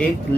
1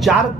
4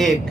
1,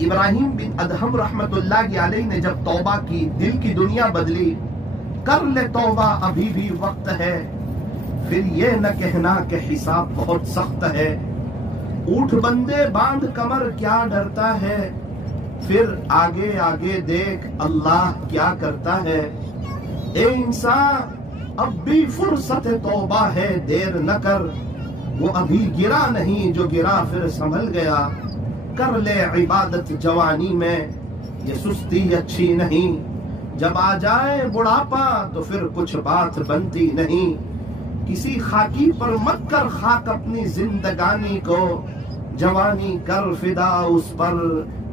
ابراہیم بن ادہم رحمت اللہ علیہ نے جب توبہ کی، دل کی دنیا بدلی، کر لے توبہ ابھی بھی وقت ہے، پھر یہ نہ کہنا کہ حساب بہت سخت ہے، اٹھ بندے باندھ کمر کیا ڈرتا ہے، پھر آگے آگے دیکھ اللہ کیا کرتا ہے، اے انسان اب بھی فرصت توبہ ہے، دیر نہ کر، وہ ابھی گرا نہیں جو گرا پھر سنبھل گیا، کر لے عبادت جوانی میں، یہ سستی اچھی نہیں، جب آ جائے بڑھاپا تو پھر کچھ بات بنتی نہیں، کسی خاکی پر مت کر خاک اپنی زندگانی کو، جوانی کر فدا اس پر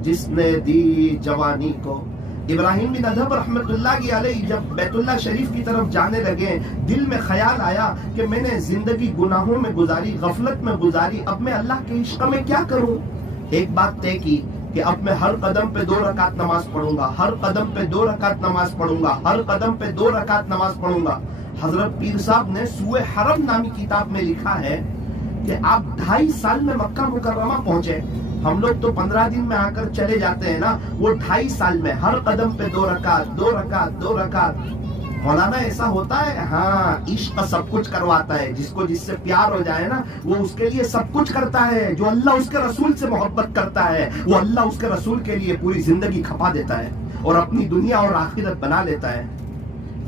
جس نے دی جوانی کو۔ ابراہیم بن ادہم رحمت اللہ علیہ جب بیت اللہ شریف کی طرف جانے لگے، دل میں خیال آیا کہ میں نے زندگی گناہوں میں گزاری، غفلت میں گزاری، اب میں اللہ کے عشق میں کیا کروں؟ ایک بات طے کی کہ اب میں ہر قدم پہ 2 رکعت نماز پڑھوں گا، ہر قدم پہ 2 رکعت نماز پڑھوں گا، ہر قدم پہ 2 رکعت نماز پڑھوں گا۔ حضرت پیر صاحب نے سوئے حرم نامی کتاب میں لکھا ہے کہ آپ 2.5 سال میں مکہ مکرمہ پہنچے، ہم لوگ تو 15 دن میں آ کر چلے جاتے ہیں نا، وہ 2.5 سال میں ہر قدم پہ 2 رکعت 2 رکعت 2 رکعت۔ مولانا ایسا ہوتا ہے؟ ہاں، عشق سب کچھ کرواتا ہے، جس کو جس سے پیار ہو جائے نا وہ اس کے لیے سب کچھ کرتا ہے، جو اللہ اس کے رسول سے محبت کرتا ہے وہ اللہ اس کے رسول کے لیے پوری زندگی کھپا دیتا ہے اور اپنی دنیا اور آخرت بنا لیتا ہے۔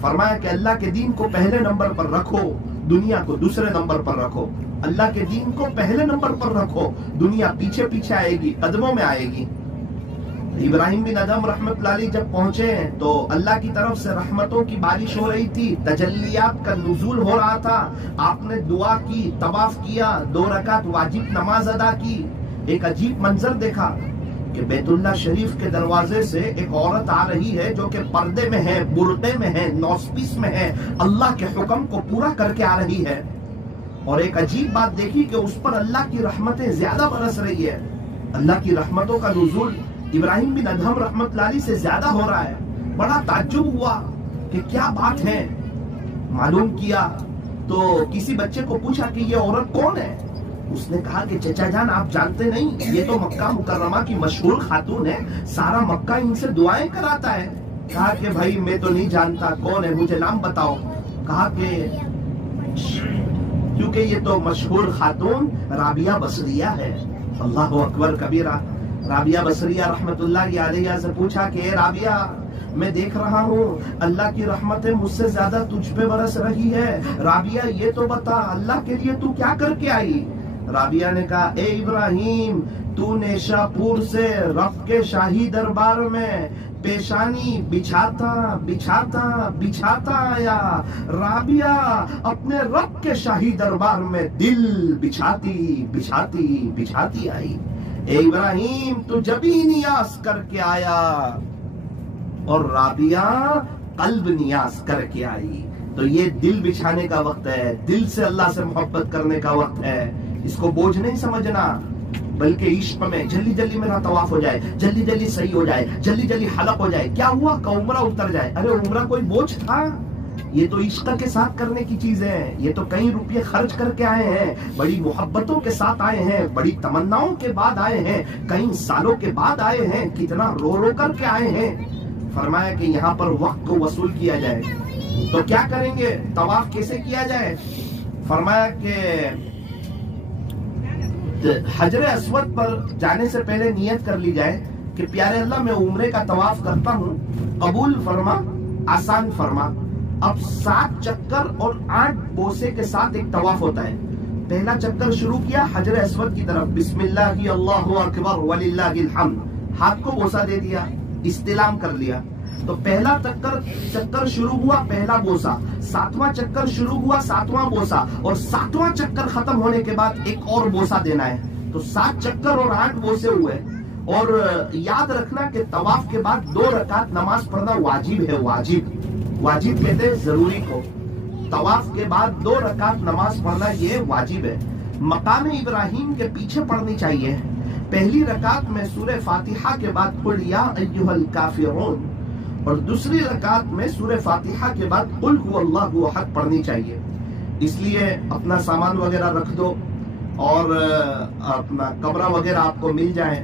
فرمایا کہ اللہ کے دین کو پہلے نمبر پر رکھو، دنیا کو دوسرے نمبر پر رکھو، اللہ کے دین کو پہلے نمبر پر رکھو، دنیا پیچھے پیچھے آئے گی، قدموں میں آئے گی۔ ابراہیم بن ادہم رحمت اللہ علیہ جب پہنچے تو اللہ کی طرف سے رحمتوں کی بارش ہو رہی تھی، تجلیات کا نزول ہو رہا تھا، آپ نے دعا کی، طواف کیا، 2 رکعت واجب نماز ادا کی۔ ایک عجیب منظر دیکھا کہ بیت اللہ شریف کے دروازے سے ایک عورت آ رہی ہے جو کہ پردے میں ہے، برقعے میں ہے، نوسپیس میں ہے، اللہ کے حکم کو پورا کر کے آ رہی ہے۔ اور ایک عجیب بات دیکھی کہ اس پر اللہ کی رحمتیں زیادہ برس رہی ہے، اللہ کی رحمتوں کا نزول ابراہیم بن ادہم رحمت اللہ علیہ سے زیادہ ہو رہا ہے۔ بڑا تعجب ہوا کہ کیا بات ہے، معلوم کیا تو کسی بچے کو پوچھا کہ یہ عورت کون ہے؟ اس نے کہا کہ چچا جان آپ جانتے نہیں، یہ تو مکہ مکرمہ کی مشہور خاتون ہے، سارا مکہ ان سے دعائیں کراتا ہے۔ کہا کہ بھائی میں تو نہیں جانتا کون ہے، مجھے نام بتاؤ۔ کہا کہ کیونکہ یہ تو مشہور خاتون رابعہ بصریہ ہے۔ اللہ اکبر کبیرہ۔ رابعہ بصریہ رحمت اللہ علیہ سے پوچھا کہ اے رابعہ، میں دیکھ رہا ہوں اللہ کی رحمتیں مجھ سے زیادہ تجھ پہ برس رہی ہے، رابعہ یہ تو بتا اللہ کے لیے تو کیا کر کے آئی؟ رابعہ نے کہا اے ابراہیم، تو نیشا پور سے رب کے شاہی دربار میں پیشانی بچھاتا بچھاتا بچھاتا آیا، رابعہ اپنے رب کے شاہی دربار میں دل بچھاتی بچھاتی بچھاتی آئی۔ اے ابراہیم تو جبھی نیاز کر کے آیا اور رابعہ قلب نیاز کر کے آئی۔ تو یہ دل بچھانے کا وقت ہے، دل سے اللہ سے محبت کرنے کا وقت ہے۔ اس کو بوجھ نہیں سمجھنا، بلکہ عشق میں جلدی جلدی میرا طواف ہو جائے، جلدی جلدی صحیح ہو جائے، جلدی جلدی حلق ہو جائے، کیا ہوا کہ عمرہ اتر جائے۔ ارے عمرہ کوئی بوجھ تھا؟ یہ تو عشق کے ساتھ کرنے کی چیزیں ہیں، یہ تو کئی روپے خرچ کر کے آئے ہیں، بڑی محبتوں کے ساتھ آئے ہیں، بڑی تمناؤں کے بعد آئے ہیں، کئی سالوں کے بعد آئے ہیں، کتنا رو رو کر کے آئے ہیں۔ فرمایا کہ یہاں پر وقت کو وصول کیا جائے تو کیا کریں گے، طواف کیسے کیا جائے؟ فرمایا کہ حجر اسود پر جانے سے پہلے نیت کر لی جائے کہ پیارے اللہ میں عمرے کا طواف کرتا ہوں، قبول فرما، آسان فرما۔ اب 7 چکر اور 8 بوسے کے ساتھ ایک طواف ہوتا ہے۔ پہلا چکر شروع کیا حجر اسود کی طرف، بسم اللہ اللہ اکبر وللہ الحمد، ہاتھ کو بوسا دے دیا، استلام کر لیا۔ تو پہلا چکر شروع ہوا، پہلا بوسا، 7واں چکر شروع ہوا، 7واں بوسا، اور 7واں چکر ختم ہونے کے بعد ایک اور بوسا دینا ہے۔ تو 7 چکر اور 8 بوسے ہوئے۔ اور یاد رکھنا کہ طواف کے بعد 2 رکعت نماز پڑھنا واجب ہے، واجب کہتے ہیں ضروری کو۔ طواف کے بعد 2 رکعت نماز پڑھنا یہ واجب ہے، مقام ابراہیم کے پیچھے پڑھنی چاہیے۔ پہلی رکعت میں سورہ فاتحہ کے بعد قل یا ایھا الکافرون، اور دوسری رکعت میں سورہ فاتحہ کے بعد قل هو اللہ احد پڑھنی چاہیے۔ اس لیے اپنا سامان وغیرہ رکھ دو اور اپنا کمرہ وغیرہ آپ کو مل جائے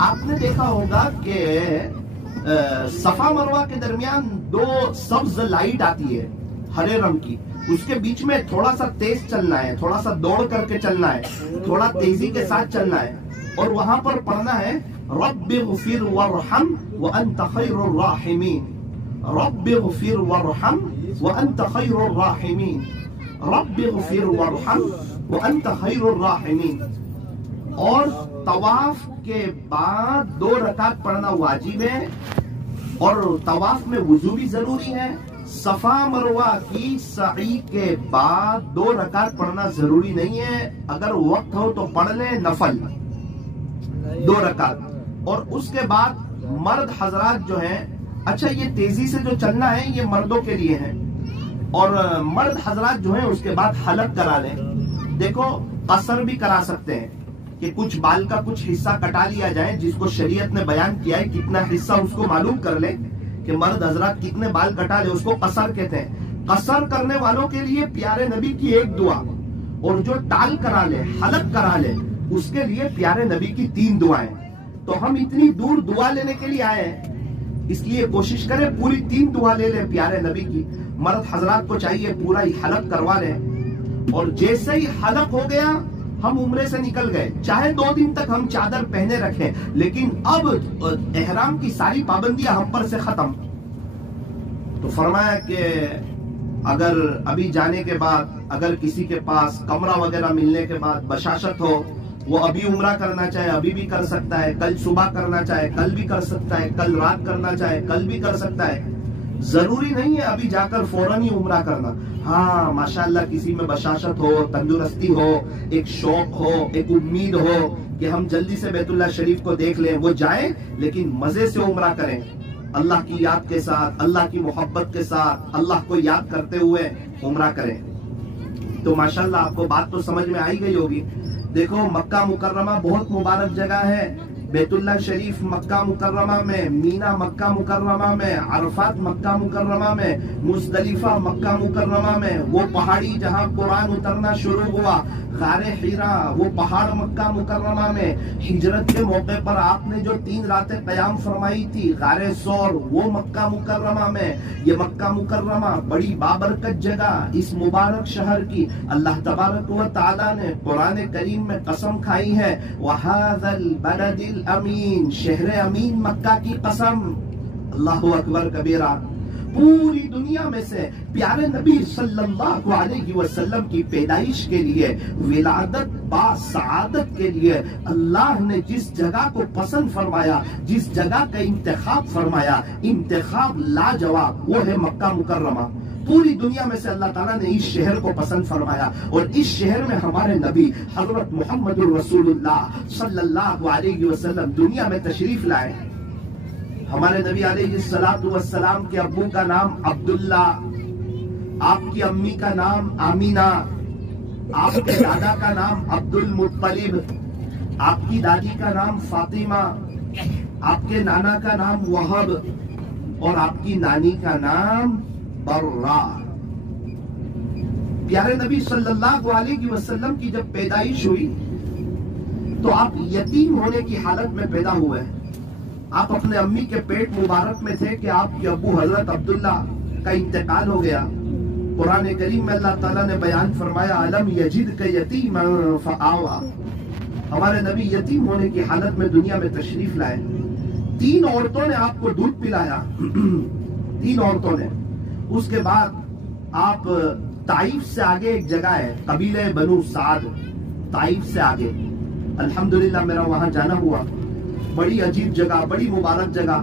آپ نے دیکھا ہوگا کہ صفا مروہ کے درمیان دو سبز لائٹ آتی ہے ہرے رنگ کی، اس کے بیچ میں تھوڑا سا تیز چلنا ہے، تھوڑا سا دوڑ کر کے چلنا ہے، تھوڑا تیزی کے ساتھ چلنا ہے، اور وہاں پر پڑھنا ہے رب اغفر وارحم وانت خیر الراحمین، رب اغفر وارحم وانت خیر الراحمین، رب اغفر وارحم وانت خیر الراحمین۔ اور طواف کے بعد 2 رکعت پڑھنا واجب ہے، اور طواف میں وضو بھی ضروری ہے۔ صفا مروہ کی سعی کے بعد 2 رکعت پڑھنا ضروری نہیں ہے، اگر وقت ہو تو پڑھ لیں، نفل 2 رکعت۔ اور اس کے بعد مرد حضرات جو ہیں، اچھا یہ تیزی سے جو چلنا ہے یہ مردوں کے لیے ہے، اور مرد حضرات جو ہیں اس کے بعد حلق کرا لیں۔ دیکھو قصر بھی کرا سکتے ہیں کہ کچھ بال کا کچھ حصہ کٹا لیا جائے، جس کو شریعت نے بیان کیا ہے کتنا حصہ اس کو معلوم کر لے کہ مرد حضرات کتنے بال کٹا لے، اس کو قصر کہتے ہیں۔ قصر کرنے والوں کے لیے پیارے نبی کی ایک دعا، اور جو ٹال کرا لے، حلق کرا لے، اس کے لیے پیارے نبی کی 3 دعائیں۔ تو ہم اتنی دور دعا لینے کے لیے آئے ہیں، اس لیے کوشش کریں پوری 3 دعا لے لیں پیارے نبی کی۔ مرد حضرات کو چاہیے پورا ہی حلق کروا لیں، اور جیسے ہی حلق ہو گیا ہم عمرے سے نکل گئے، چاہے 2 دن تک ہم چادر پہنے رکھیں، لیکن اب احرام کی ساری پابندیاں ہم پر سے ختم۔ تو فرمایا کہ اگر ابھی جانے کے بعد اگر کسی کے پاس کمرہ وغیرہ ملنے کے بعد بشاشت ہو، وہ ابھی عمرہ کرنا چاہے ابھی بھی کر سکتا ہے، کل صبح کرنا چاہے کل بھی کر سکتا ہے، کل رات کرنا چاہے کل بھی کر سکتا ہے، ضروری نہیں ہے ابھی جا کر فوراً ہی عمرہ کرنا۔ ہاں ماشاءاللہ کسی میں بشاشت ہو، تندرستی ہو، ایک شوق ہو، ایک امید ہو کہ ہم جلدی سے بیت اللہ شریف کو دیکھ لیں، وہ جائیں لیکن مزے سے عمرہ کریں، اللہ کی یاد کے ساتھ، اللہ کی محبت کے ساتھ، اللہ کو یاد کرتے ہوئے عمرہ کریں۔ تو ماشاءاللہ آپ کو بات تو سمجھ میں آئی گئی ہوگی۔ دیکھو مکہ مکرمہ بہت مبارک جگہ ہے، بیت اللہ شریف مکہ مکرمہ میں، مینا مکہ مکرمہ میں، عرفات مکہ مکرمہ میں، مزدلفہ مکہ مکرمہ میں، وہ پہاڑی جہاں قرآن اترنا شروع ہوا، غار حرا، وہ پہاڑ مکہ مکرمہ میں، ہجرت کے موقع پر آپ نے جو 3 راتیں قیام فرمائی تھی، غار ثور، وہ مکہ مکرمہ میں۔ یہ مکہ مکرمہ بڑی بابرکت جگہ، اس مبارک شہر کی اللہ تبارک و تعالیٰ نے قرآن کریم میں قسم کھائی ہے، وَهَذَا الْبَلَدِ الْأَمِينَ، شہر امین مکہ کی قسم۔ اللہ اکبر کبیرہ۔ پوری دنیا میں سے پیارے نبی صلی اللہ علیہ وسلم کی پیدائش کے لیے، ولادت با سعادت کے لیے اللہ نے جس جگہ کو پسند فرمایا، جس جگہ کا انتخاب فرمایا، انتخاب لاجواب، وہ ہے مکہ مکرمہ۔ پوری دنیا میں سے اللہ تعالیٰ نے اس شہر کو پسند فرمایا، اور اس شہر میں ہمارے نبی حضرت محمد الرسول اللہ صلی اللہ علیہ وسلم دنیا میں تشریف لائے۔ ہمارے نبی علیہ السلام کے ابو کا نام عبداللہ، آپ کی امی کا نام آمینہ، آپ کے دادا کا نام عبد المطلب، آپ کی دادی کا نام فاطمہ، آپ کے نانا کا نام وہب، اور آپ کی نانی کا نام برہ۔ پیارے نبی صلی اللہ علیہ وسلم کی جب پیدائش ہوئی تو آپ یتیم ہونے کی حالت میں پیدا ہوئے۔ آپ اپنے امی کے پیٹ مبارک میں تھے کہ آپ کے ابو حضرت عبداللہ کا انتقال ہو گیا۔ قرآن کریم میں اللہ تعالیٰ نے بیان فرمایا، "أَلَمْ يَجِدْكَ يَتِيمًا فَآوَىٰ"۔ ہمارے نبی یتیم ہونے کی حالت میں دنیا میں تشریف لائے۔ 3 عورتوں نے آپ کو دودھ پلایا، 3 عورتوں نے۔ اس کے بعد آپ طائف سے آگے ایک جگہ ہے، قبیلہ بنو سعد، طائف سے آگے، الحمدللہ میرا وہاں جانا ہوا۔ بڑی عجیب جگہ، بڑی مبارک جگہ۔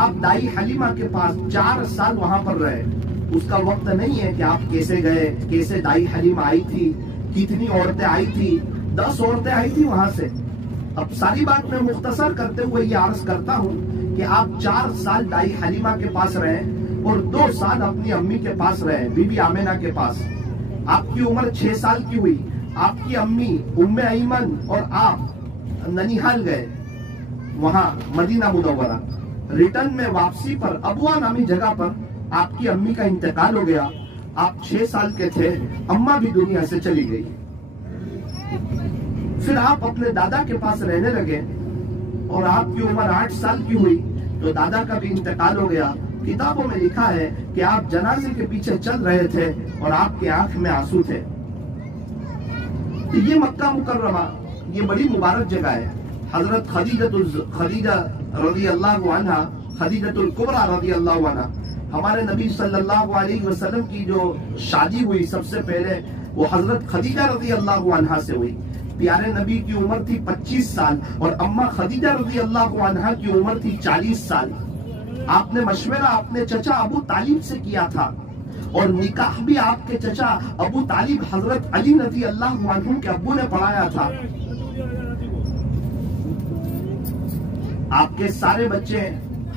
آپ دائی حلیمہ کے پاس 4 سال وہاں پر رہے۔ اس کا وقت نہیں ہے کہ آپ کیسے گئے، کیسے دائی حلیمہ آئی تھی، کتنی عورتیں آئی تھی، 10 عورتیں آئی تھی وہاں سے۔ اب ساری بات میں مختصر کرتے ہوئے یہ عرض کرتا ہوں کہ آپ 4 سال دائی حلیمہ کے پاس رہے، اور 2 سال اپنی امی کے پاس رہے، بی بی آمینہ کے پاس۔ آپ کی عمر 6 سال کی ہوئی، آپ کی امی ام ایمن اور آپ ننیحال گئے، وہاں مدینہ منورہ۔ ریٹرن میں واپسی پر ابوا نامی جگہ پر آپ کی امی کا انتقال ہو گیا۔ آپ 6 سال کے تھے، اماں بھی دنیا سے چلی گئی۔ پھر آپ اپنے دادا کے پاس رہنے لگے۔ اور آپ کی عمر 8 سال کی ہوئی تو دادا کا بھی انتقال ہو گیا. کتابوں میں لکھا ہے کہ آپ جنازے کے پیچھے چل رہے تھے اور آپ کی آنکھ میں آنسو تھے. یہ مکہ مکرمہ یہ بڑی مبارک جگہ ہے. حضرت خدیجہ رضی اللہ عنہ، خدیجۃ الکبریٰ رضی اللہ عنہ، ہمارے نبی صلی اللہ علیہ وسلم کی جو شادی ہوئی سب سے پہلے وہ حضرت خدیجہ رضی اللہ عنہ سے ہوئی. پیارے نبی کی عمر تھی 25 سال اور اماں خدیجہ رضی اللہ عنہ کی عمر تھی 40 سال. آپ نے مشورہ اپنے چچا ابو طالب سے کیا تھا اور نکاح بھی آپ کے چچا ابو طالب حضرت علی رضی اللہ عنہ کے ابو نے پڑھایا تھا. آپ کے سارے بچے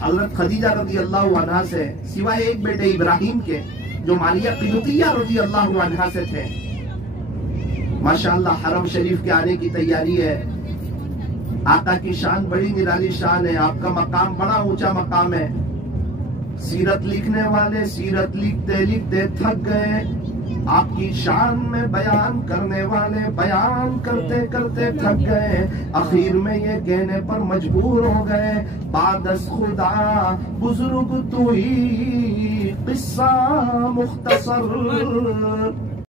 حضرت خدیجہ رضی اللہ عنہ سے سوائے ایک بیٹے ابراہیم کے جو ماریہ قبطیہ رضی اللہ عنہ سے تھے. ماشاءاللہ حرم شریف کے آنے کی تیاری ہے. آقا کی شان بڑی نرالی شان ہے. آپ کا مقام بڑا اونچا مقام ہے. سیرت لکھنے والے سیرت لکھتے لکھتے تھک گئے. آپ کی شان میں بیان کرنے والے بیان کرتے کرتے تھک گئے. اخیر میں یہ کہنے پر مجبور ہو گئے بعد از خدا بزرگ تو ہی قصہ مختصر.